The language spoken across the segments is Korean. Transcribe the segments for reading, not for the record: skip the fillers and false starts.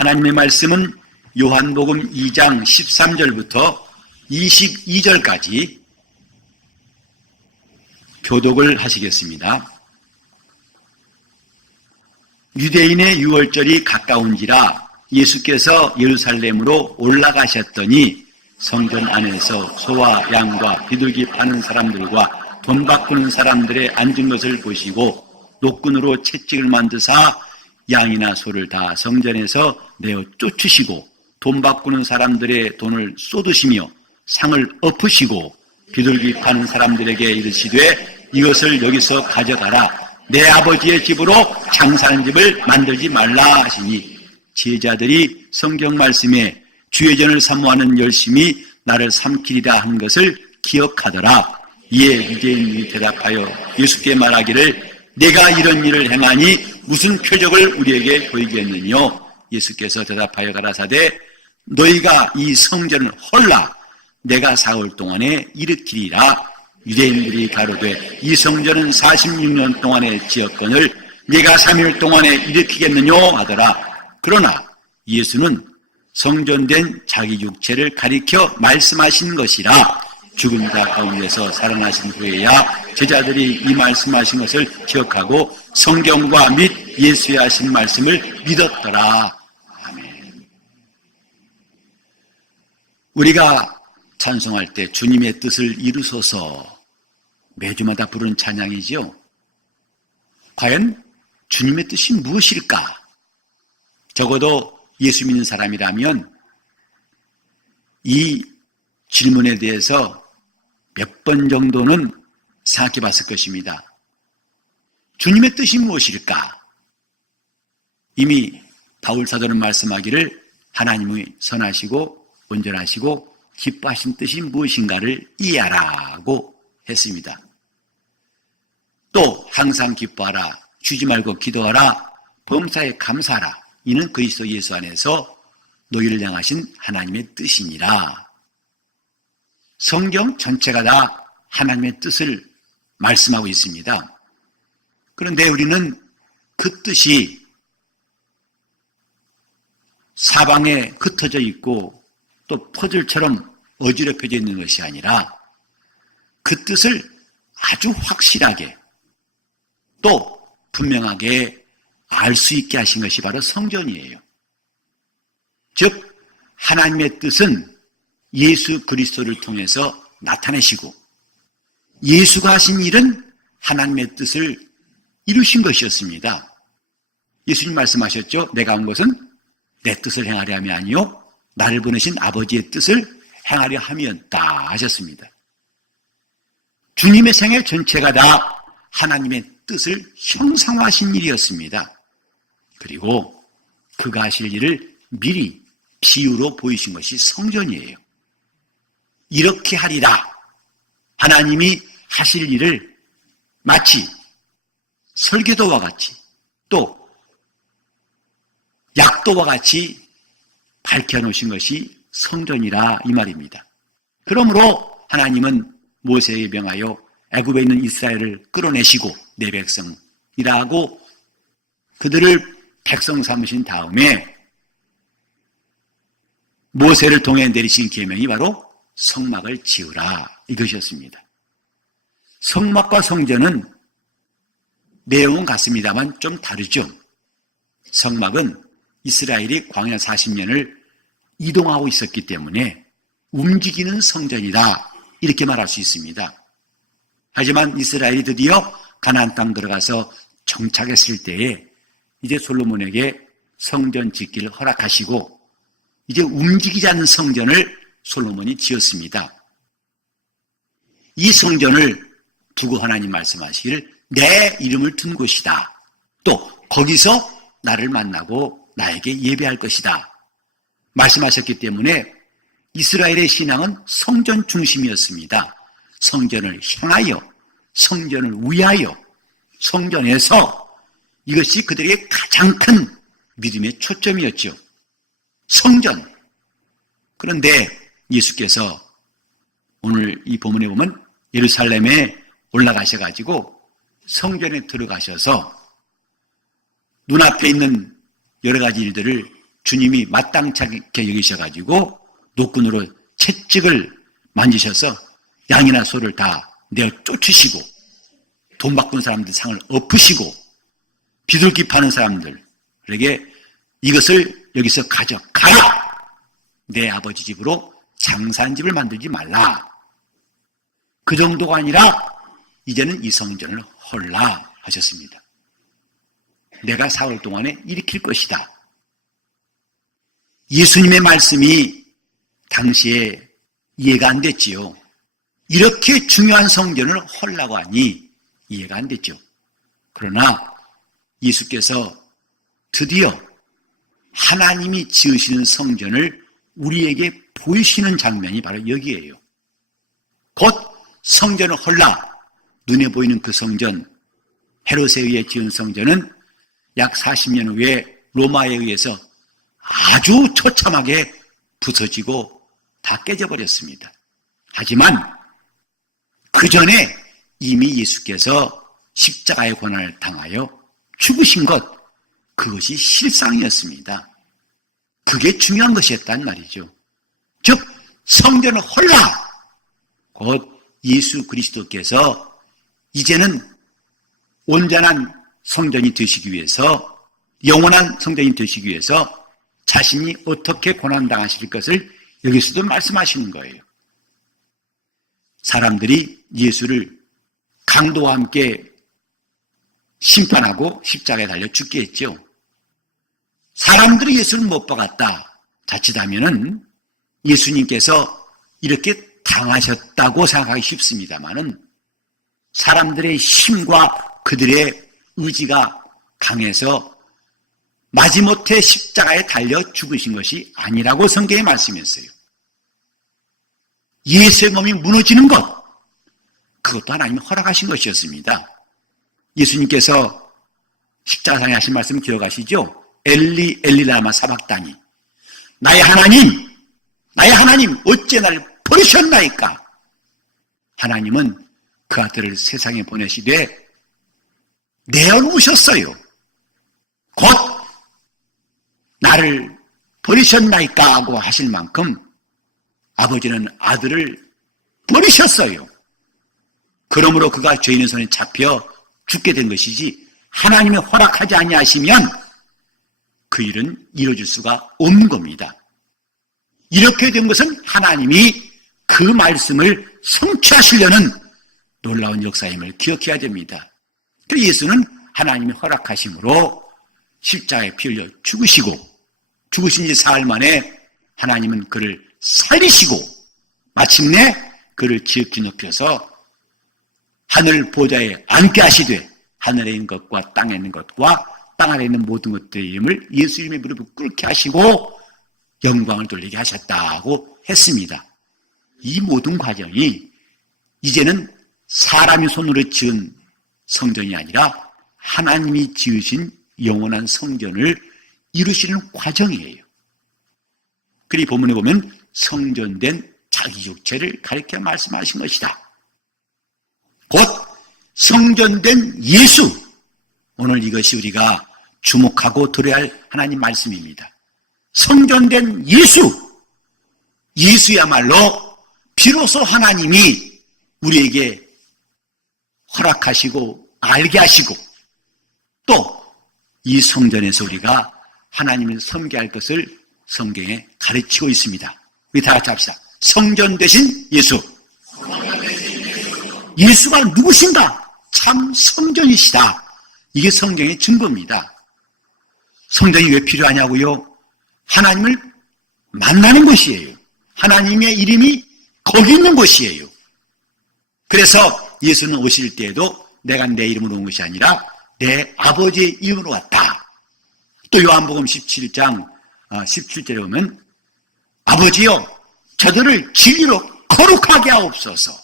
하나님의 말씀은 요한복음 2장 13절부터 22절까지 교독을 하시겠습니다. 유대인의 유월절이 가까운지라 예수께서 예루살렘으로 올라가셨더니 성전 안에서 소와 양과 비둘기 파는 사람들과 돈 바꾸는 사람들의 앉은 것을 보시고 노끈으로 채찍을 만드사 양이나 소를 다 성전에서 내어 쫓으시고 돈 바꾸는 사람들의 돈을 쏟으시며 상을 엎으시고 비둘기 파는 사람들에게 이르시되 이것을 여기서 가져가라. 내 아버지의 집으로 장사하는 집을 만들지 말라 하시니 제자들이 성경 말씀에 주의 전을 사모하는 열심히 나를 삼키리라 한 것을 기억하더라. 이에 유대인이 대답하여 예수께 말하기를 내가 이런 일을 행하니 무슨 표적을 우리에게 보이겠느뇨? 예수께서 대답하여 가라사대 너희가 이 성전을 헐라 내가 4월 동안에 일으키리라. 유대인들이 가로되 이 성전은 46년 동안의 지었건을 네가 3일 동안에 일으키겠느뇨 하더라. 그러나 예수는 성전된 자기 육체를 가리켜 말씀하신 것이라. 죽은 자 가운데서 살아나신 후에야 제자들이 이 말씀하신 것을 기억하고 성경과 및 예수의 하신 말씀을 믿었더라. 아멘. 우리가 찬송할 때 주님의 뜻을 이루소서 매주마다 부르는 찬양이지요. 과연 주님의 뜻이 무엇일까? 적어도 예수 믿는 사람이라면 이 질문에 대해서 몇 번 정도는 생각해 봤을 것입니다. 주님의 뜻이 무엇일까? 이미 바울 사도는 말씀하기를 하나님이 선하시고 온전하시고 기뻐하신 뜻이 무엇인가를 이해하라고 했습니다. 또 항상 기뻐하라, 쉬지 말고 기도하라, 범사에 감사하라. 이는 그리스도 예수 안에서 너희를 향하신 하나님의 뜻이니라. 성경 전체가 다 하나님의 뜻을 말씀하고 있습니다. 그런데 우리는 그 뜻이 사방에 흩어져 있고 또 퍼즐처럼 어지럽혀져 있는 것이 아니라 그 뜻을 아주 확실하게 또 분명하게 알 수 있게 하신 것이 바로 성전이에요. 즉 하나님의 뜻은 예수 그리스도를 통해서 나타내시고 예수가 하신 일은 하나님의 뜻을 이루신 것이었습니다. 예수님 말씀하셨죠. 내가 온 것은 내 뜻을 행하려 함이 아니요 나를 보내신 아버지의 뜻을 행하려 함이었다 하셨습니다. 주님의 생애 전체가 다 하나님의 뜻을 형상화하신 일이었습니다. 그리고 그가 하실 일을 미리 비유로 보이신 것이 성전이에요. 이렇게 하리라. 하나님이 하실 일을 마치 설계도와 같이 또 약도와 같이 밝혀놓으신 것이 성전이라 이 말입니다. 그러므로 하나님은 모세에 명하여 애굽에 있는 이스라엘을 끌어내시고 내 백성이라고 그들을 백성 삼으신 다음에 모세를 통해 내리신 계명이 바로 성막을 지으라 이것이었습니다. 성막과 성전은 내용은 같습니다만 좀 다르죠. 성막은 이스라엘이 광야 40년을 이동하고 있었기 때문에 움직이는 성전이다 이렇게 말할 수 있습니다. 하지만 이스라엘이 드디어 가나안 땅 들어가서 정착했을 때에 이제 솔로몬에게 성전 짓기를 허락하시고 이제 움직이지 않는 성전을 솔로몬이 지었습니다. 이 성전을 두고 하나님 말씀하시기를 내 이름을 둔 곳이다. 또 거기서 나를 만나고 나에게 예배할 것이다. 말씀하셨기 때문에 이스라엘의 신앙은 성전 중심이었습니다. 성전을 향하여, 성전을 위하여, 성전에서 이것이 그들에게 가장 큰 믿음의 초점이었죠. 성전. 그런데 예수께서 오늘 이 본문에 보면 예루살렘에 올라가셔가지고 성전에 들어가셔서 눈앞에 있는 여러 가지 일들을 주님이 마땅찮게 여기셔가지고 노끈으로 채찍을 만지셔서 양이나 소를 다 내어 쫓으시고 돈 바꾼 사람들 상을 엎으시고 비둘기 파는 사람들에게 이것을 여기서 가져가라! 내 아버지 집으로 장사한 집을 만들지 말라. 그 정도가 아니라 이제는 이 성전을 헐라 하셨습니다. 내가 사흘 동안에 일으킬 것이다. 예수님의 말씀이 당시에 이해가 안 됐지요. 이렇게 중요한 성전을 헐라고 하니 이해가 안 됐죠. 그러나 예수께서 드디어 하나님이 지으시는 성전을 우리에게 보이시는 장면이 바로 여기에요. 곧 성전을 헐라. 눈에 보이는 그 성전, 헤롯에 의해 지은 성전은 약 40년 후에 로마에 의해서 아주 처참하게 부서지고 다 깨져버렸습니다. 하지만 그 전에 이미 예수께서 십자가의 고난을 당하여 죽으신 것, 그것이 실상이었습니다. 그게 중요한 것이었단 말이죠. 즉 성전을 헐라. 곧 예수 그리스도께서 이제는 온전한 성전이 되시기 위해서, 영원한 성전이 되시기 위해서 자신이 어떻게 고난당하실 것을 여기서도 말씀하시는 거예요. 사람들이 예수를 강도와 함께 심판하고 십자가에 달려 죽게 했죠. 사람들이 예수를 못 박았다. 자칫하면은 예수님께서 이렇게 당하셨다고 생각하기 쉽습니다만은 사람들의 힘과 그들의 의지가 강해서 마지못해 십자가에 달려 죽으신 것이 아니라고 성경에 말씀했어요. 예수의 몸이 무너지는 것, 그것도 하나님이 허락하신 것이었습니다. 예수님께서 십자가상에 하신 말씀 기억하시죠? 엘리 엘리 라마 사박다니, 나의 하나님 어찌 나를 버리셨나이까. 하나님은 그 아들을 세상에 보내시되 내어놓으셨어요. 곧 나를 버리셨나이까 하고 하실 만큼 아버지는 아들을 버리셨어요. 그러므로 그가 죄인의 손에 잡혀 죽게 된 것이지, 하나님이 허락하지 아니하시면 그 일은 이루어질 수가 없는 겁니다. 이렇게 된 것은 하나님이 그 말씀을 성취하시려는 놀라운 역사임을 기억해야 됩니다. 그래서 예수는 하나님이 허락하심으로 십자가에 피 흘려 죽으시고, 죽으신 지 사흘 만에 하나님은 그를 살리시고 마침내 그를 지극히 높여서 하늘 보좌에 앉게 하시되 하늘에 있는 것과 땅에 있는 것과 땅 아래 있는 모든 것들의 이름을 예수 이름의 무릎을 꿇게 하시고 영광을 돌리게 하셨다고 했습니다. 이 모든 과정이 이제는 사람이 손으로 지은 성전이 아니라 하나님이 지으신 영원한 성전을 이루시는 과정이에요. 그리 본문에 보면 성전된 자기 육체를 가리켜 말씀하신 것이다. 곧 성전된 예수, 오늘 이것이 우리가 주목하고 들어야 할 하나님 말씀입니다. 성전된 예수, 예수야말로 비로소 하나님이 우리에게 허락하시고 알게 하시고 또 이 성전에서 우리가 하나님을 섬기게 할 것을 성경에 가르치고 있습니다. 우리 다 같이 합시다. 성전 되신 예수. 예수가 누구신가? 참 성전이시다. 이게 성경의 증거입니다. 성전이 왜 필요하냐고요? 하나님을 만나는 것이에요. 하나님의 이름이 거기 있는 곳이에요. 그래서 예수는 오실 때에도 내가 내 이름으로 온 것이 아니라 내 아버지의 이름으로 왔다. 또 요한복음 17장 17절에 보면 아버지여 저들을 진리로 거룩하게 하옵소서.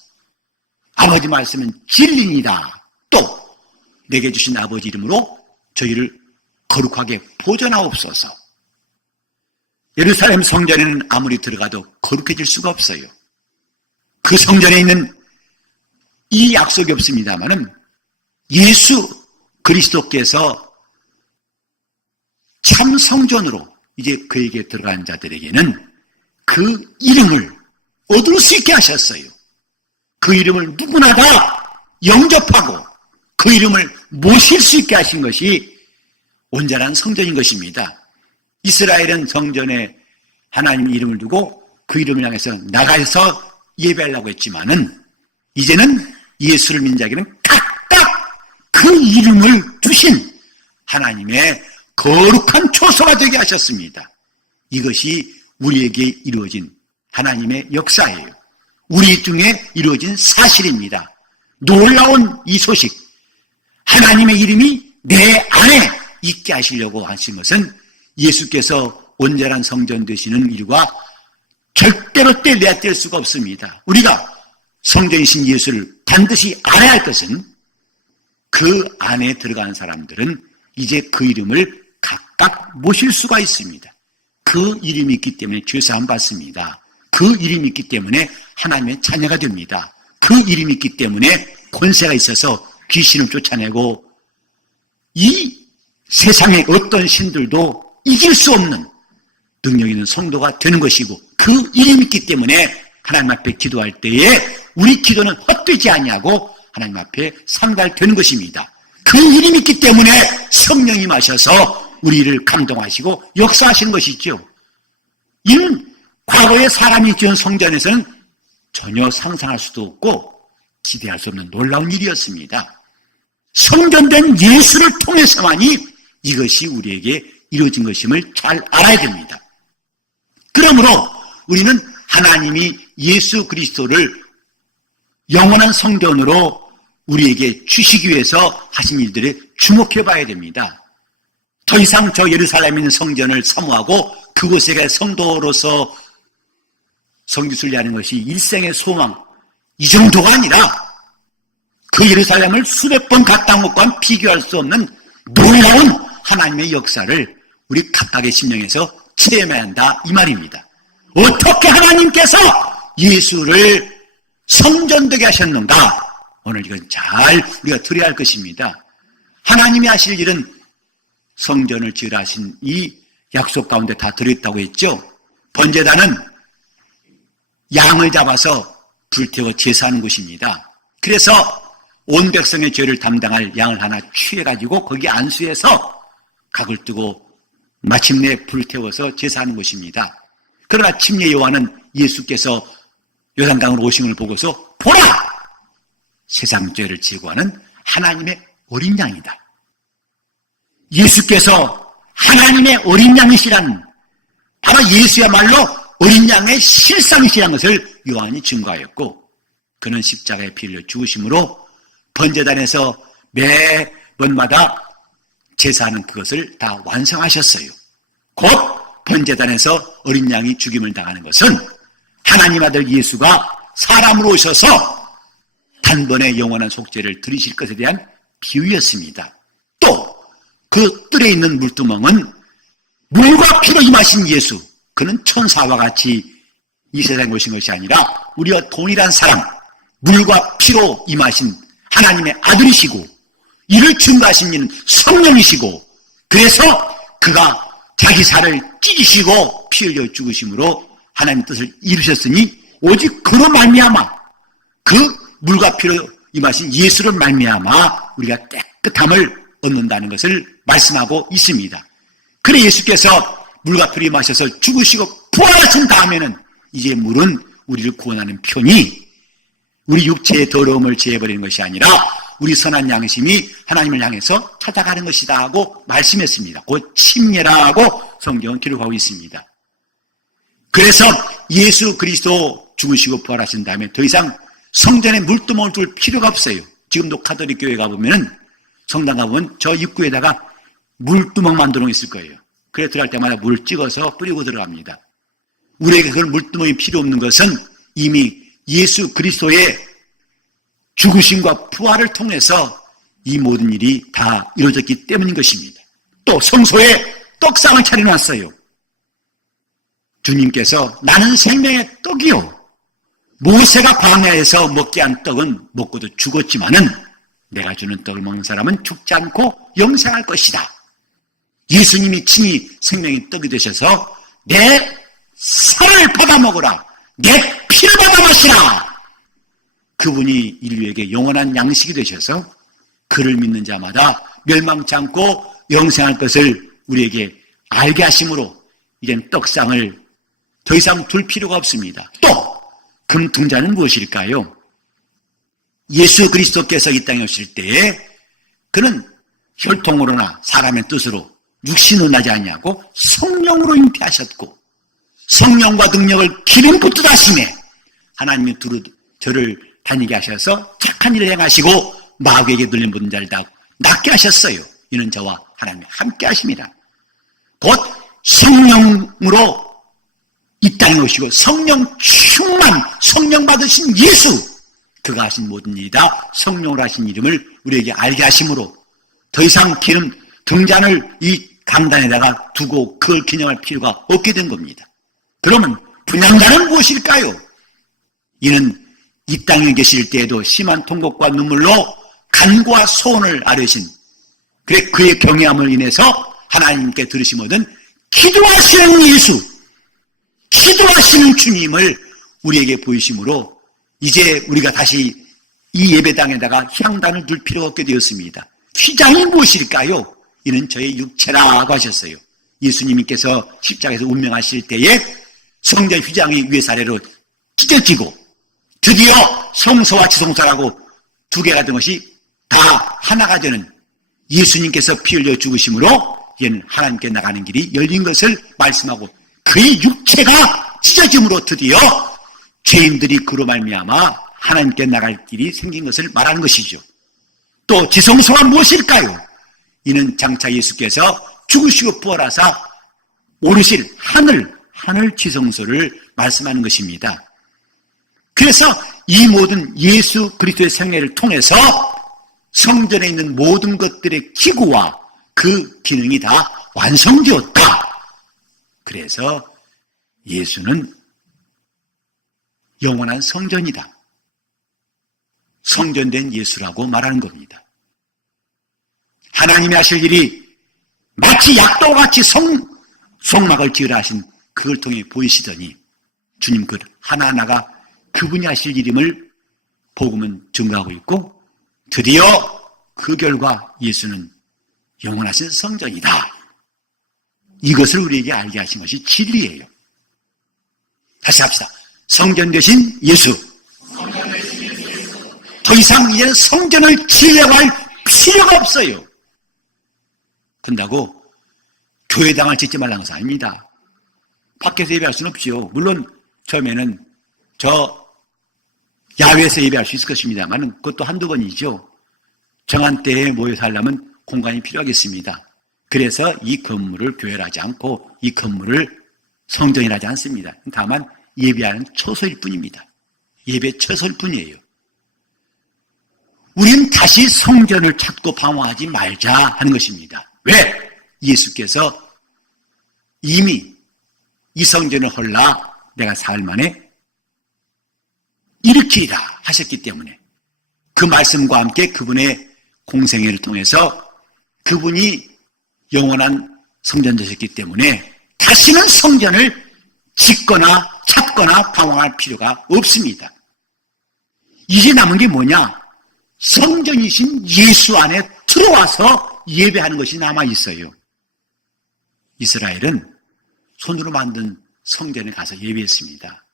아버지 말씀은 진리니다. 또 내게 주신 아버지 이름으로 저희를 거룩하게 보존하옵소서. 예루살렘 성전에는 아무리 들어가도 거룩해질 수가 없어요. 그 성전에 있는 이 약속이 없습니다만은 예수 그리스도께서 참 성전으로 이제 그에게 들어간 자들에게는 그 이름을 얻을 수 있게 하셨어요. 그 이름을 누구나 다 영접하고 그 이름을 모실 수 있게 하신 것이 온전한 성전인 것입니다. 이스라엘은 성전에 하나님 이름을 두고 그 이름을 향해서 나가서 예배하려고 했지만은 이제는 예수를 믿는 자에게는 각각 그 이름을 두신 하나님의 거룩한 초소가 되게 하셨습니다. 이것이 우리에게 이루어진 하나님의 역사예요. 우리 중에 이루어진 사실입니다. 놀라운 이 소식, 하나님의 이름이 내 안에 있게 하시려고 하신 것은 예수께서 온전한 성전 되시는 일과 절대로 떼낼 수가 없습니다. 우리가 성전이신 예수를 반드시 알아야 할 것은 그 안에 들어간 사람들은 이제 그 이름을 각각 모실 수가 있습니다. 그 이름이 있기 때문에 죄사함 받습니다. 그 이름이 있기 때문에 하나님의 자녀가 됩니다. 그 이름이 있기 때문에 권세가 있어서 귀신을 쫓아내고 이 세상의 어떤 신들도 이길 수 없는 능력 있는 성도가 되는 것이고, 그 이름이 있기 때문에 하나님 앞에 기도할 때에 우리 기도는 헛되지 아니하고 하나님 앞에 상달되는 것입니다. 그 이름이 있기 때문에 성령이 임하셔서 우리를 감동하시고 역사하시는 것이죠. 이는 과거의 사람이 지은 성전에서는 전혀 상상할 수도 없고 기대할 수 없는 놀라운 일이었습니다. 성전된 예수를 통해서만이 이것이 우리에게 이루어진 것임을 잘 알아야 됩니다. 그러므로 우리는 하나님이 예수 그리스도를 영원한 성전으로 우리에게 주시기 위해서 하신 일들에 주목해 봐야 됩니다. 더 이상 저 예루살렘에 있는 성전을 사모하고 그곳에 성도로서 성지순례하는 것이 일생의 소망, 이 정도가 아니라 그 예루살렘을 수백 번 갔다 온 것과 비교할 수 없는 놀라운 하나님의 역사를 우리 각각의 심령에서 체험해야 한다, 이 말입니다. 어떻게 하나님께서 예수를 성전되게 하셨는가? 오늘 이건 잘 우리가 들어야 할 것입니다. 하나님이 하실 일은 성전을 지으라 하신 이 약속 가운데 다 들어있다고 했죠. 번제단은 양을 잡아서 불태워 제사하는 곳입니다. 그래서 온 백성의 죄를 담당할 양을 하나 취해가지고 거기 안수해서 각을 뜨고 마침내 불태워서 제사하는 것입니다. 그러나 침례 요한은 예수께서 요단강으로 오신 걸 보고서 보라! 세상 죄를 제거하는 하나님의 어린 양이다. 예수께서 하나님의 어린 양이시란, 바로 예수야말로 어린 양의 실상이시라는 것을 요한이 증거하였고, 그는 십자가에 피 흘려 죽으심으로 번제단에서 매번마다 제사하는 그것을 다 완성하셨어요. 곧 번제단에서 어린 양이 죽임을 당하는 것은 하나님 아들 예수가 사람으로 오셔서 단번에 영원한 속죄를 들이실 것에 대한 비유였습니다. 또 그 뜰에 있는 물두멍은 물과 피로 임하신 예수, 그는 천사와 같이 이 세상에 오신 것이 아니라 우리와 동일한 사람, 물과 피로 임하신 하나님의 아들이시고 이를 증거하신 이는 성령이시고, 그래서 그가 자기 살을 찢으시고 피 흘려 죽으심으로 하나님의 뜻을 이루셨으니 오직 그로 말미암아, 그 물과 피로 임하신 예수를 말미암아 우리가 깨끗함을 얻는다는 것을 말씀하고 있습니다. 그래 예수께서 물과 피로 임하셔서 죽으시고 부활하신 다음에는 이제 물은 우리를 구원하는 편이 우리 육체의 더러움을 제해버리는 것이 아니라 우리 선한 양심이 하나님을 향해서 찾아가는 것이다 하고 말씀했습니다. 곧 침례라고 성경은 기록하고 있습니다. 그래서 예수 그리스도 죽으시고 부활하신 다음에 더 이상 성전에 물두멍을 둘 필요가 없어요. 지금도 카톨릭 교회 가보면은, 성당 가보면 저 입구에다가 물두멍 만들어 놓고 있을 거예요. 그래 들어갈 때마다 물 찍어서 뿌리고 들어갑니다. 우리에게 그런 물두멍이 필요 없는 것은 이미 예수 그리스도의 죽으심과 부활을 통해서 이 모든 일이 다 이루어졌기 때문인 것입니다. 또 성소에 떡상을 차려놨어요. 주님께서 나는 생명의 떡이요, 모세가 광야에서 먹게 한 떡은 먹고도 죽었지만은 내가 주는 떡을 먹는 사람은 죽지 않고 영생할 것이다. 예수님이 친히 생명의 떡이 되셔서 내 살을 받아 먹으라, 내 피를 받아 마시라. 그분이 인류에게 영원한 양식이 되셔서 그를 믿는 자마다 멸망치 않고 영생할 것을 우리에게 알게 하심으로 이젠 떡상을 더 이상 둘 필요가 없습니다. 또 금통자는 무엇일까요? 예수 그리스도께서 이 땅에 오실 때에 그는 혈통으로나 사람의 뜻으로 육신으로 나지 아니하고 성령으로 잉태하셨고 성령과 능력을 기름 붓듯 하심에 하나님이 두루 저를 다니게 하셔서 착한 일을 행하시고 마귀에게 눌린 모든 자를 다 낫게 하셨어요. 이는 저와 하나님이 함께 하십니다. 곧 성령으로 이 땅에 오시고 성령 충만, 성령 받으신 예수, 그가 하신 모든 일이 다 성령으로 하신 이름을 우리에게 알게 하심으로 더 이상 기름 등잔을 이 강단에다가 두고 그걸 기념할 필요가 없게 된 겁니다. 그러면 분향자는 무엇일까요? 이는 이 땅에 계실 때에도 심한 통곡과 눈물로 간과 소원을 아뢰신 그래 그의 경외함을 인해서 하나님께 들으심 얻은 기도하시는 예수, 기도하시는 주님을 우리에게 보이심으로 이제 우리가 다시 이 예배당에다가 향단을 둘 필요가 없게 되었습니다. 휘장이 무엇일까요? 이는 저의 육체라고 하셨어요. 예수님께서 십자가에서 운명하실 때에 성전 휘장이 위에서 아래로 찢어지고 드디어 성소와 지성소라고 두 개가 된 것이 다 하나가 되는 예수님께서 피 흘려 죽으심으로 이제는 하나님께 나가는 길이 열린 것을 말씀하고 그의 육체가 찢어짐으로 드디어 죄인들이 그로 말미암아 하나님께 나갈 길이 생긴 것을 말하는 것이죠. 또 지성소가 무엇일까요? 이는 장차 예수께서 죽으시고 부활하사 오르실 하늘 지성소를 말씀하는 것입니다. 그래서 이 모든 예수 그리스도의 생애를 통해서 성전에 있는 모든 것들의 기구와 그 기능이 다 완성되었다. 그래서 예수는 영원한 성전이다. 성전된 예수라고 말하는 겁니다. 하나님이 하실 일이 마치 약도와 같이 성막을 지으라 하신 그걸 통해 보이시더니 주님 그 하나하나가 그분이 하실 일임을 복음은 증거하고 있고 드디어 그 결과 예수는 영원하신 성전이다. 이것을 우리에게 알게 하신 것이 진리예요. 다시 합시다. 성전 되신 예수. 더 이상 이제 성전을 지으려고 할 필요가 없어요. 그런다고 교회당을 짓지 말라는 것은 아닙니다. 밖에서 예배할 수는 없지요. 물론 처음에는 야외에서 예배할 수 있을 것입니다만 그것도 한두 번이죠. 정한 때에 모여서 하려면 공간이 필요하겠습니다. 그래서 이 건물을 교회로 하지 않고 이 건물을 성전이라 하지 않습니다. 다만 예배하는 처소일 뿐입니다. 예배 처소일 뿐이에요. 우린 다시 성전을 찾고 방황하지 말자 하는 것입니다. 왜? 예수께서 이미 이 성전을 헐라 내가 사흘 만에 일으키리라 하셨기 때문에 그 말씀과 함께 그분의 공생애를 통해서 그분이 영원한 성전 되셨기 때문에 다시는 성전을 짓거나 찾거나 방황할 필요가 없습니다. 이제 남은 게 뭐냐? 성전이신 예수 안에 들어와서 예배하는 것이 남아 있어요. 이스라엘은 손으로 만든 성전에 가서 예배했습니다.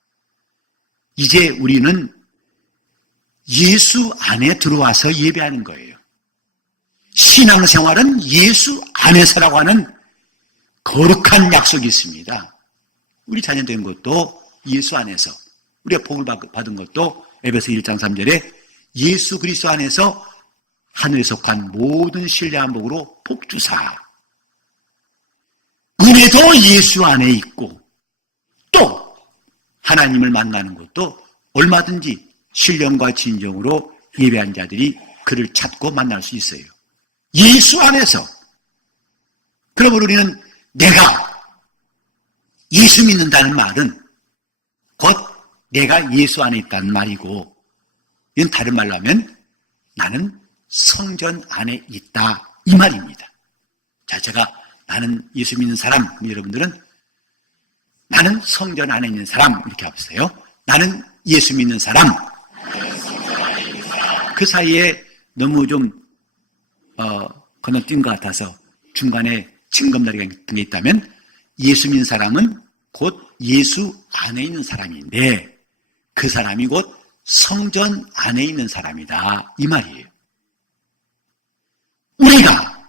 이제 우리는 예수 안에 들어와서 예배하는 거예요. 신앙생활은 예수 안에서라고 하는 거룩한 약속이 있습니다. 우리 자녀된 것도 예수 안에서, 우리가 복을 받은 것도 에베소 1장 3절에 예수 그리스도 안에서 하늘에 속한 모든 신뢰한 복으로 복주사. 은혜도 예수 안에 있고 또 하나님을 만나는 것도 얼마든지 신령과 진정으로 예배한 자들이 그를 찾고 만날 수 있어요. 예수 안에서. 그러므로 우리는 내가 예수 믿는다는 말은 곧 내가 예수 안에 있다는 말이고, 이건 다른 말로 하면 나는 성전 안에 있다 이 말입니다. 자, 제가 나는 예수 믿는 사람. 여러분들은 나는 성전 안에 있는 사람. 이렇게 해보세요. 나는 예수 믿는 사람. 그 사이에 너무 좀 건너뛴 것 같아서 중간에 징검다리 같은 게 있다면 예수 믿는 사람은 곧 예수 안에 있는 사람인데 그 사람이 곧 성전 안에 있는 사람이다. 이 말이에요. 우리가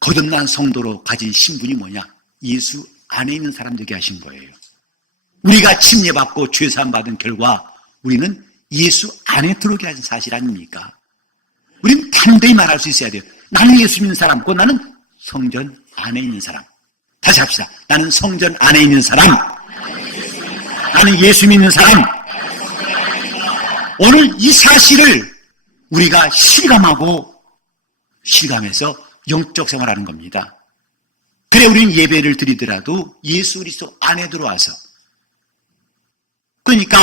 거듭난 성도로 가진 신분이 뭐냐? 예수 안에 있는 사람 되게 하신 거예요. 우리가 침례받고 죄사함 받은 결과 우리는 예수 안에 들어오게 하신 사실 아닙니까? 우리는 담대히 말할 수 있어야 돼요. 나는 예수 믿는 사람, 곧 나는 성전 안에 있는 사람. 다시 합시다. 나는 성전 안에 있는 사람. 나는 예수 믿는 사람. 오늘 이 사실을 우리가 실감해서 영적 생활하는 겁니다. 그래 우리는 예배를 드리더라도 예수 그리스도 안에 들어와서 그러니까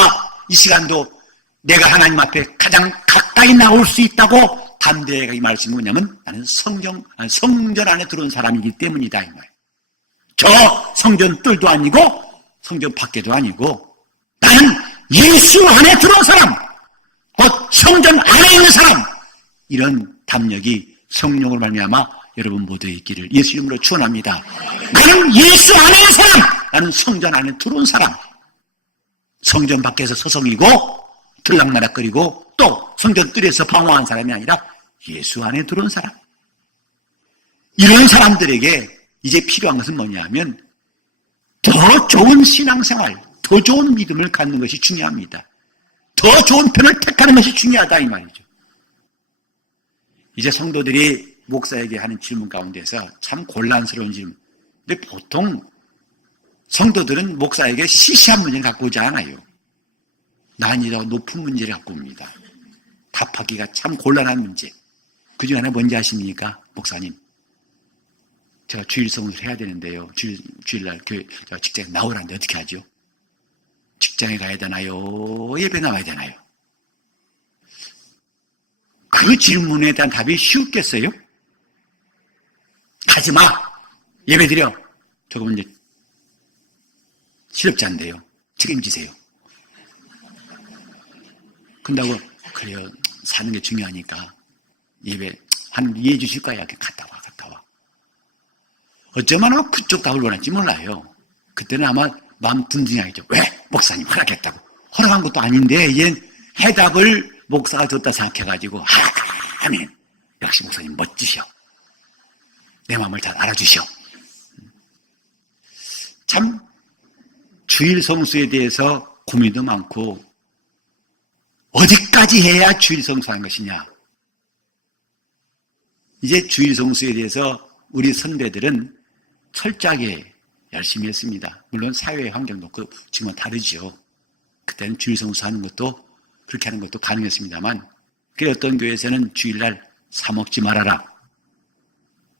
이 시간도 내가 하나님 앞에 가장 가까이 나올 수 있다고 담대하게 말씀이 뭐냐면 나는 성전 안에 들어온 사람이기 때문이다 이 말. 저 성전 뜰도 아니고 성전 밖에도 아니고 나는 예수 안에 들어온 사람, 곧 성전 안에 있는 사람. 이런 담력이 성령으로 말미암아 여러분 모두에 있기를 예수 이름으로 축원합니다. 나는 예수 안에 있는 사람, 나는 성전 안에 들어온 사람. 성전 밖에서 서성이고 들락날락거리고 또 성전 뜰에서 방황한 사람이 아니라 예수 안에 들어온 사람. 이런 사람들에게 이제 필요한 것은 뭐냐면 더 좋은 신앙생활, 더 좋은 믿음을 갖는 것이 중요합니다. 더 좋은 편을 택하는 것이 중요하다 이 말이죠. 이제 성도들이 목사에게 하는 질문 가운데서 참 곤란스러운 질문. 근데 보통 성도들은 목사에게 시시한 문제를 갖고 오지 않아요. 난이도가 높은 문제를 갖고 옵니다. 답하기가 참 곤란한 문제. 그 중에 하나 뭔지 아십니까? 목사님, 제가 주일 성수를 해야 되는데요. 주일날 교회 직장에 나오라는데 어떻게 하죠? 직장에 가야 되나요? 예배 나와야 되나요? 그 질문에 대한 답이 쉬웠겠어요? 가지마! 예배 드려! 저거 이제 실업자인데요. 책임지세요. 근다고 그래요. 사는 게 중요하니까 예배 한 이해해 주실 거야. 갔다 와. 어쩌면 아마 그쪽 답을 원할지 몰라요. 그때는 아마 마음 든든하겠죠. 왜? 목사님 허락했다고. 허락한 것도 아닌데 이제 해답을 목사가 줬다 생각해가지고 아멘. 역시 목사님 멋지셔. 내 마음을 잘 알아주셔. 참 주일 성수에 대해서 고민도 많고 어디까지 해야 주일 성수하는 것이냐. 이제 주일 성수에 대해서 우리 선배들은 철저하게 열심히 했습니다. 물론 사회 환경도 지금은 다르죠. 그때는 주일 성수하는 것도 그렇게 하는 것도 가능했습니다만 그래 어떤 교회에서는 주일날 사 먹지 말아라.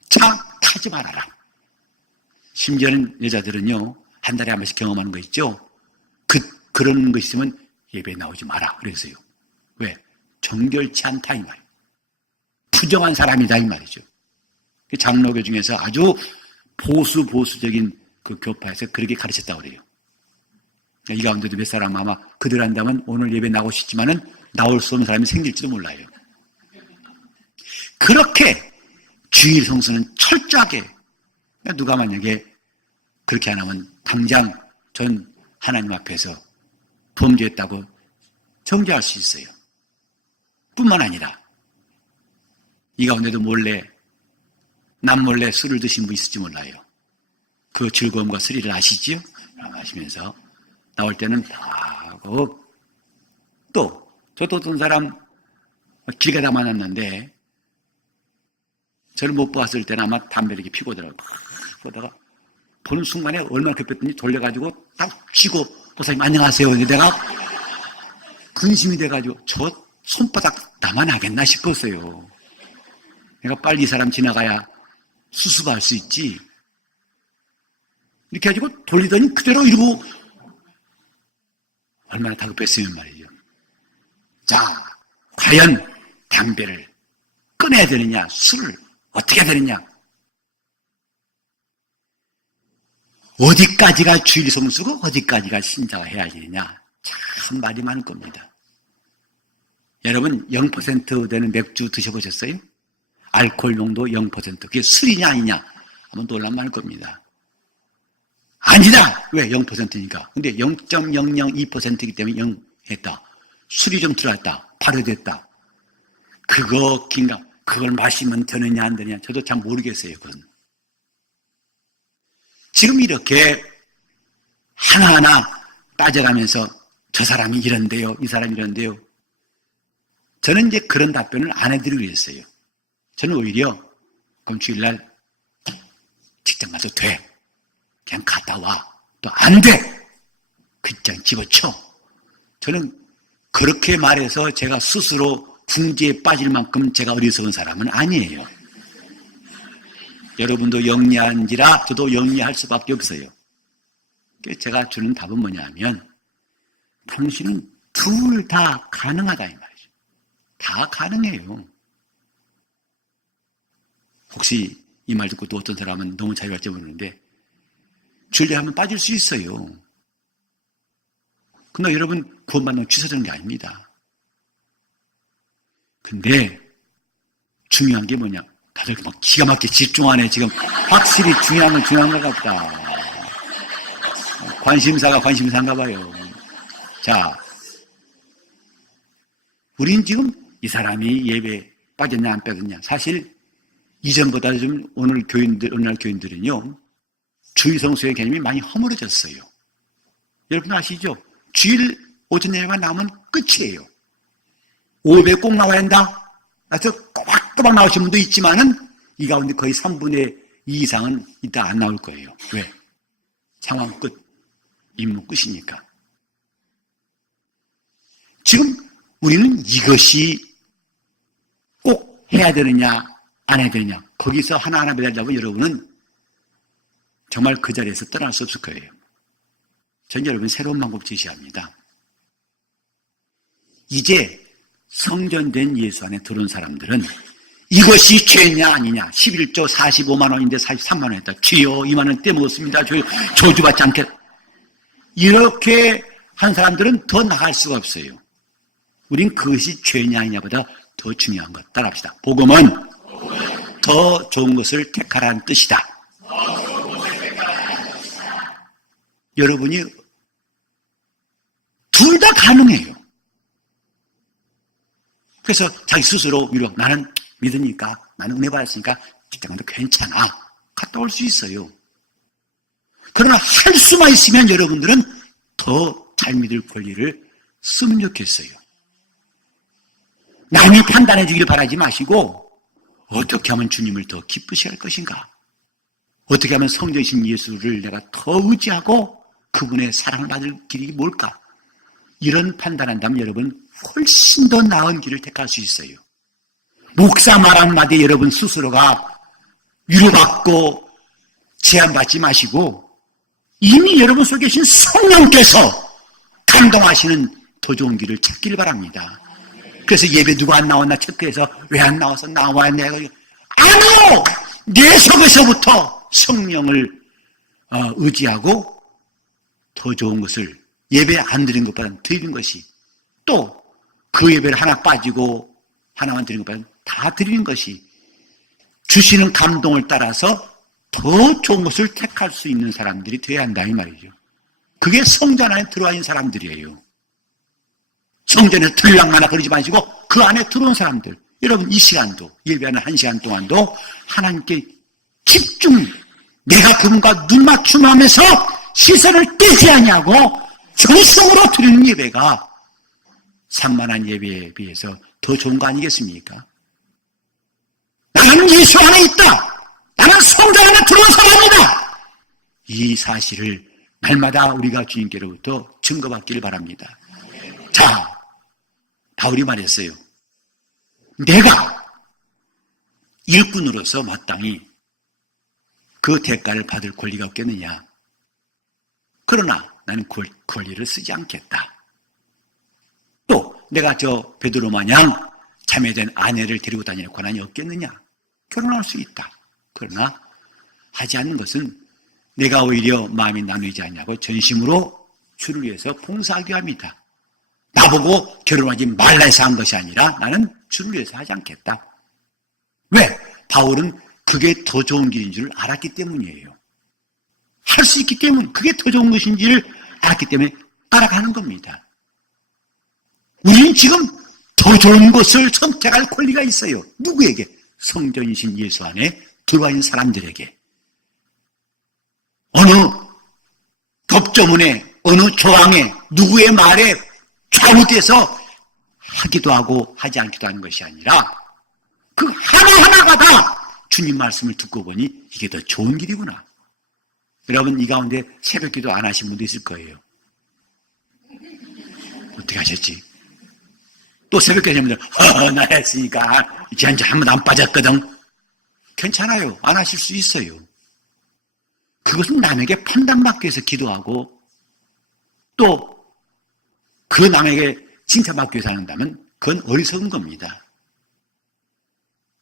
차 타지 말아라. 심지어는 여자들은요 한 달에 한 번씩 경험하는 거 있죠. 그런 거 있으면 예배 나오지 마라. 그래서요. 왜? 정결치 않다 이 말이에요. 부정한 사람이다 이 말이죠. 장로교 중에서 아주 보수적인 그 교파에서 그렇게 가르쳤다고 그래요. 이 가운데도 몇 사람 아마 그들 한다면 오늘 예배 나오고 싶지만은 나올 수 없는 사람이 생길지도 몰라요. 그렇게 주일 성수는 철저하게 누가 만약에 그렇게 안 하면 당장 전 하나님 앞에서 범죄했다고 정죄할 수 있어요. 뿐만 아니라 이 가운데도 남몰래 술을 드신 분 있을지 몰라요. 그 즐거움과 스릴을 아시지요? 마시면서 나올 때는 다 하고 또 저도 어떤 사람 길 가다 만났는데 저를 못 봤을 때는 아마 담배를 이렇게 피고 오더라고요. 그러다가 보는 순간에 얼마나 급했더니 돌려가지고 딱 쥐고 목사님 안녕하세요. 내가 근심이 돼가지고 저 손바닥 나만 하겠나 싶었어요. 내가 빨리 이 사람 지나가야 수습할 수 있지. 이렇게 해가지고 돌리더니 그대로 이러고 얼마나 다급했으면 말이죠. 자, 과연 담배를 끊어야 되느냐, 술을 어떻게 해야 되느냐. 어디까지가 주일 성수고 어디까지가 신자가 해야 되느냐, 참 말이 많을 겁니다. 여러분 0% 되는 맥주 드셔보셨어요? 알코올 농도 0%, 그게 술이냐 아니냐 한번 놀라면 많을 겁니다. 아니다! 왜? 0%니까. 근데 0.002%이기 때문에 0 했다. 술이 좀 들어왔다. 발효됐다. 그걸 마시면 되느냐 안 되느냐 저도 잘 모르겠어요. 그건. 지금 이렇게 하나하나 따져가면서 저 사람이 이런데요, 이 사람이 이런데요. 저는 이제 그런 답변을 안 해드리고 있어요. 저는 오히려 그럼 주일날 직장 가서 돼. 그냥 갔다 와. 또 안 돼. 그냥 집어쳐. 저는 그렇게 말해서 제가 스스로 궁지에 빠질 만큼 제가 어리석은 사람은 아니에요. 여러분도 영리한지라 저도 영리할 수밖에 없어요. 제가 주는 답은 뭐냐 하면 당신은 둘 다 가능하다 이 말이죠. 다 가능해요. 혹시 이 말 듣고 또 어떤 사람은 너무 자유할지 모르는데 주일에 하면 빠질 수 있어요. 그러나 여러분 구원받는 건 취소되는 게 아닙니다. 근데 중요한 게 뭐냐, 다들 막 기가 막히게 집중하네. 지금 확실히 중요한 건 중요한 것 같다. 관심사가 관심사인가 봐요. 자, 우린 지금 이 사람이 예배 빠졌냐 안 빠졌냐, 사실 이전보다 좀 오늘날 교인들은요 주일 성수의 개념이 많이 허물어졌어요. 여러분 아시죠? 주일 오전 예배만 나오면 끝이에요. 500 꼭 나와야 한다. 그래서 꼬박꼬박 나오신 분도 있지만은 이 가운데 거의 3분의 2 이상은 이따 안 나올 거예요. 왜? 상황 끝, 임무 끝이니까. 지금 우리는 이것이 꼭 해야 되느냐 안 해야 되느냐 거기서 하나하나 매달리고 여러분은 정말 그 자리에서 떠날 수 없을 거예요. 전 여러분 새로운 방법 제시합니다. 이제 성전된 예수 안에 들어온 사람들은 이것이 죄냐 아니냐, 11조 45만 원인데 43만 원 했다. 주여 2만 원 떼먹었습니다. 저주받지 않게. 이렇게 한 사람들은 더 나갈 수가 없어요. 우린 그것이 죄냐 아니냐보다 더 중요한 것 따라합시다. 복음은 더 좋은 것을 택하라는 뜻이다. 여러분이 둘 다 가능해요. 그래서 자기 스스로 위로, 나는 믿으니까, 나는 은혜 받았으니까 직장도 괜찮아. 갔다 올 수 있어요. 그러나 할 수만 있으면 여러분들은 더 잘 믿을 권리를 쓰면 좋겠어요. 남이 판단해 주길 바라지 마시고 어떻게 하면 주님을 더 기쁘시게 할 것인가? 어떻게 하면 성전이신 예수를 내가 더 의지하고 그분의 사랑을 받을 길이 뭘까? 이런 판단한다면 여러분 훨씬 더 나은 길을 택할 수 있어요. 목사 말 한마디에 여러분 스스로가 위로받고 제한받지 마시고 이미 여러분 속에 계신 성령께서 감동하시는 더 좋은 길을 찾기를 바랍니다. 그래서 예배 누가 안 나왔나 체크해서 왜 안 나와서 나와야 내가 아니요! 내 속에서부터 성령을 의지하고 더 좋은 것을 예배 안 드린 것보다는 드리는 것이, 또 그 예배를 하나 빠지고 하나만 드리는 것보다는 다 드리는 것이 주시는 감동을 따라서 더 좋은 것을 택할 수 있는 사람들이 되어야 한다 이 말이죠. 그게 성전 안에 들어와 있는 사람들이에요. 성전에 들락마나 거리지 마시고 그 안에 들어온 사람들, 여러분 이 시간도 예배하는 1시간 동안도 하나님께 집중, 내가 그분과 눈 맞춤하면서 시선을 떼지 아니하고 정성으로 드리는 예배가 산만한 예배에 비해서 더 좋은 거 아니겠습니까? 나는 예수 안에 있다. 나는 성전 안에 들어온 사람이다. 이 사실을 날마다 우리가 주님께로부터 증거받기를 바랍니다. 자, 바울이 말했어요. 내가 일꾼으로서 마땅히 그 대가를 받을 권리가 없겠느냐. 그러나 나는 그 권리를 쓰지 않겠다. 또 내가 저 베드로 마냥 참여된 아내를 데리고 다니는 권한이 없겠느냐. 결혼할 수 있다. 그러나 하지 않는 것은 내가 오히려 마음이 나누지 않냐고 전심으로 주를 위해서 봉사하게 합니다. 나보고 결혼하지 말라 해서 한 것이 아니라 나는 주를 위해서 하지 않겠다. 왜? 바울은 그게 더 좋은 길인 줄 알았기 때문이에요. 할 수 있기 때문, 그게 더 좋은 것인지를 알았기 때문에 따라가는 겁니다. 우리는 지금 더 좋은 것을 선택할 권리가 있어요. 누구에게? 성전이신 예수 안에 들어와 있는 사람들에게. 어느 덕조문에, 어느 조항에, 누구의 말에 좌우돼서 하기도 하고 하지 않기도 하는 것이 아니라 그 하나하나가 다 주님 말씀을 듣고 보니 이게 더 좋은 길이구나. 여러분, 이 가운데 새벽 기도 안 하신 분도 있을 거예요. 어떻게 하셨지? 또 새벽 기도 하시는 분들, 나 했으니까 이제 한 번도 안 빠졌거든. 괜찮아요. 안 하실 수 있어요. 그것은 남에게 판단받기 위해서 기도하고 또 그 남에게 칭찬받기 위해서 한다면 그건 어리석은 겁니다.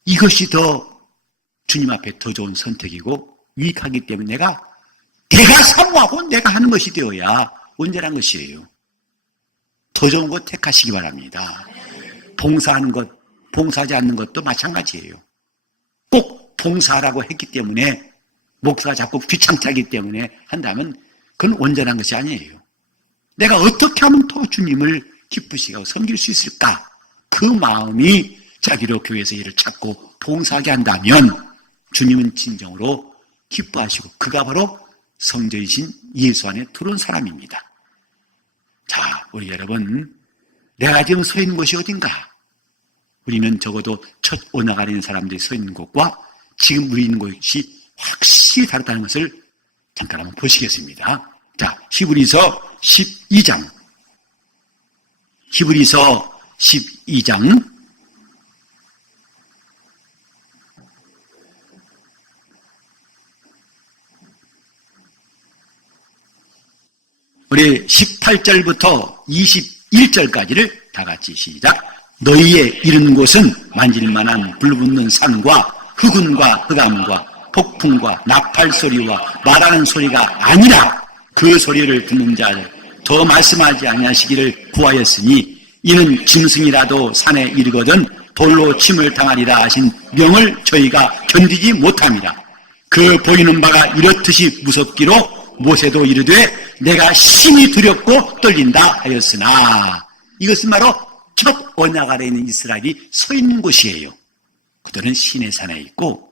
이것이 더 주님 앞에 더 좋은 선택이고 유익하기 때문에 내가 사모하고 내가 하는 것이 되어야 온전한 것이에요. 더 좋은 것 택하시기 바랍니다. 봉사하는 것, 봉사하지 않는 것도 마찬가지예요. 꼭 봉사하라고 했기 때문에 목사가 자꾸 귀찮게 하기 때문에 한다면 그건 온전한 것이 아니에요. 내가 어떻게 하면 더 주님을 기쁘시게 하고 섬길 수 있을까? 그 마음이 자기로 교회에서 일을 찾고 봉사하게 한다면 주님은 진정으로 기뻐하시고 그가 바로 성전이신 예수 안에 들어온 사람입니다. 자, 우리 여러분, 내가 지금 서 있는 곳이 어딘가? 우리는 적어도 첫 오나가리 있는 사람들이 서 있는 곳과 지금 우리 있는 곳이 확실히 다르다는 것을 잠깐 한번 보시겠습니다. 자, 히브리서 12장. 히브리서 12장. 우리 18절부터 21절까지를 다 같이 시작. 너희의 이른 곳은 만질만한 불붙는 산과 흑운과 흑암과 폭풍과 나팔 소리와 말하는 소리가 아니라 그 소리를 듣는 자를 더 말씀하지 아니하시기를 구하였으니 이는 짐승이라도 산에 이르거든 돌로 침을 당하리라 하신 명을 저희가 견디지 못함이라. 그 보이는 바가 이렇듯이 무섭기로 모세도 이르되 내가 심히 두렵고 떨린다 하였으나 이것은 바로 첫 언약 아래 있는 이스라엘이 서 있는 곳이에요. 그들은 시내 산에 있고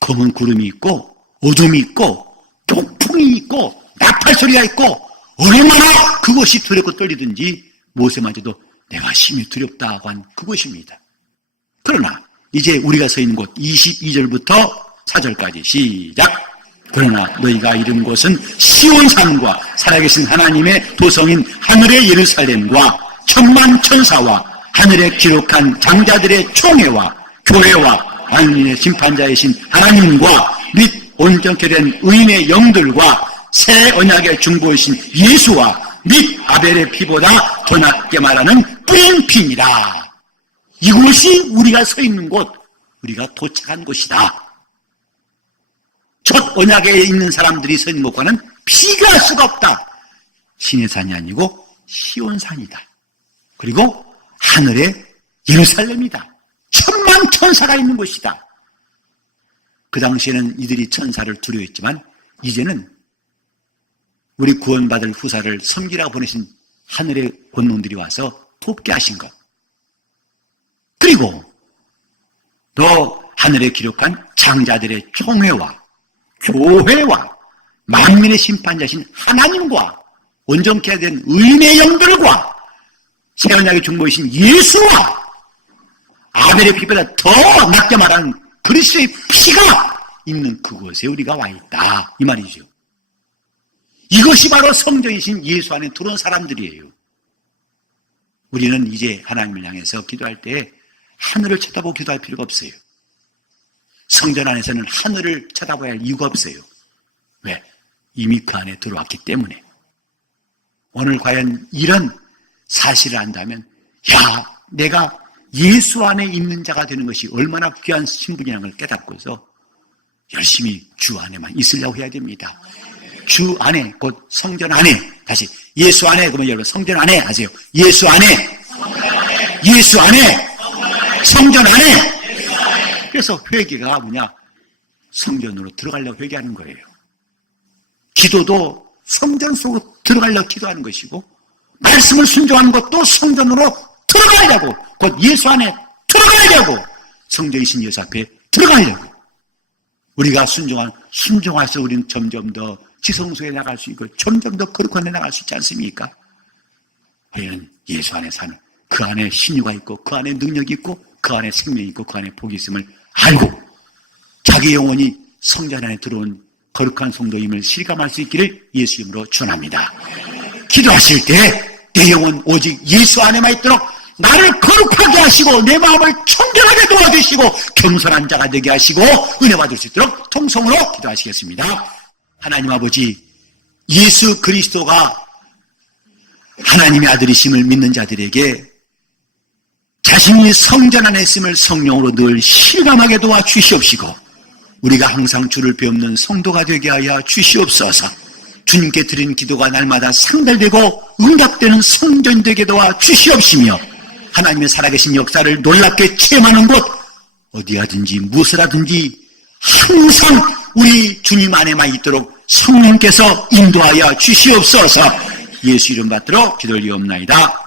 검은 구름이 있고 어둠이 있고 폭풍이 있고 나팔 소리가 있고 얼마나 그것이 두렵고 떨리든지 모세마저도 내가 심히 두렵다고 한 그것입니다. 그러나 이제 우리가 서 있는 곳 22절부터 4절까지 시작. 그러나 너희가 이른 곳은 시온산과 살아계신 하나님의 도성인 하늘의 예루살렘과 천만 천사와 하늘에 기록한 장자들의 총회와 교회와 만민의 심판자이신 하나님과 및 온전케 된 의인의 영들과 새 언약의 중보이신 예수와 및 아벨의 피보다 더 낫게 말하는 뿌린 피니라. 이곳이 우리가 서 있는 곳, 우리가 도착한 곳이다. 첫 언약에 있는 사람들이 서 있는 곳과는 비교할 수가 없다. 시내산이 아니고 시온산이다. 그리고 하늘의 예루살렘이다. 천만 천사가 있는 곳이다. 그 당시에는 이들이 천사를 두려워했지만 이제는 우리 구원받을 후사를 섬기라고 보내신 하늘의 권능들이 와서 돕게 하신 것. 그리고 또 하늘에 기록한 장자들의 총회와 교회와 만민의 심판자신 하나님과 온전케 된 의인의 영들과 새 언약의 중보이신 예수와 아벨의 피보다 더 낫게 말하는 그리스도의 피가 있는 그곳에 우리가 와 있다. 이 말이죠. 이것이 바로 성전이신 예수 안에 들어온 사람들이에요. 우리는 이제 하나님을 향해서 기도할 때 하늘을 쳐다보고 기도할 필요가 없어요. 성전 안에서는 하늘을 쳐다봐야 할 이유가 없어요. 왜? 이미 그 안에 들어왔기 때문에. 오늘 과연 이런 사실을 안다면 야, 내가 예수 안에 있는 자가 되는 것이 얼마나 귀한 신분이라는 걸 깨닫고서 열심히 주 안에만 있으려고 해야 됩니다. 주 안에, 곧 성전 안에. 다시 예수 안에. 그러면 여러분 성전 안에 하세요. 예수 안에, 예수 안에, 성전 안에. 그래서 회개가 뭐냐? 성전으로 들어가려고 회개하는 거예요. 기도도 성전 속으로 들어가려고 기도하는 것이고, 말씀을 순종하는 것도 성전으로 들어가려고, 곧 예수 안에 들어가려고, 성전이신 예수 앞에 들어가려고. 우리가 순종해서 우리는 점점 더 지성소에 나갈 수 있고, 점점 더 거룩한 데 나갈 수 있지 않습니까? 우리는 예수 안에 사는, 그 안에 신유가 있고, 그 안에 능력이 있고, 그 안에 생명이 있고, 그 안에 복이 있음을 알고, 자기 영혼이 성전 안에 들어온 거룩한 성도임을 실감할 수 있기를 예수 이름으로 축원합니다. 기도하실 때 내 영혼 오직 예수 안에만 있도록 나를 거룩하게 하시고 내 마음을 청결하게 도와주시고 겸손한 자가 되게 하시고 은혜 받을 수 있도록 통성으로 기도하시겠습니다. 하나님 아버지, 예수 그리스도가 하나님의 아들이심을 믿는 자들에게 자신이 성전 안에 있음을 성령으로 늘 실감하게 도와주시옵시고, 우리가 항상 주를 배우는 성도가 되게 하여 주시옵소서. 주님께 드린 기도가 날마다 상달되고 응답되는 성전 되게 도와주시옵시며, 하나님의 살아계신 역사를 놀랍게 체험하는 곳 어디 하든지 무엇을 하든지 항상 우리 주님 안에만 있도록 성령께서 인도하여 주시옵소서. 예수 이름 받들어 기도를 이옵나이다.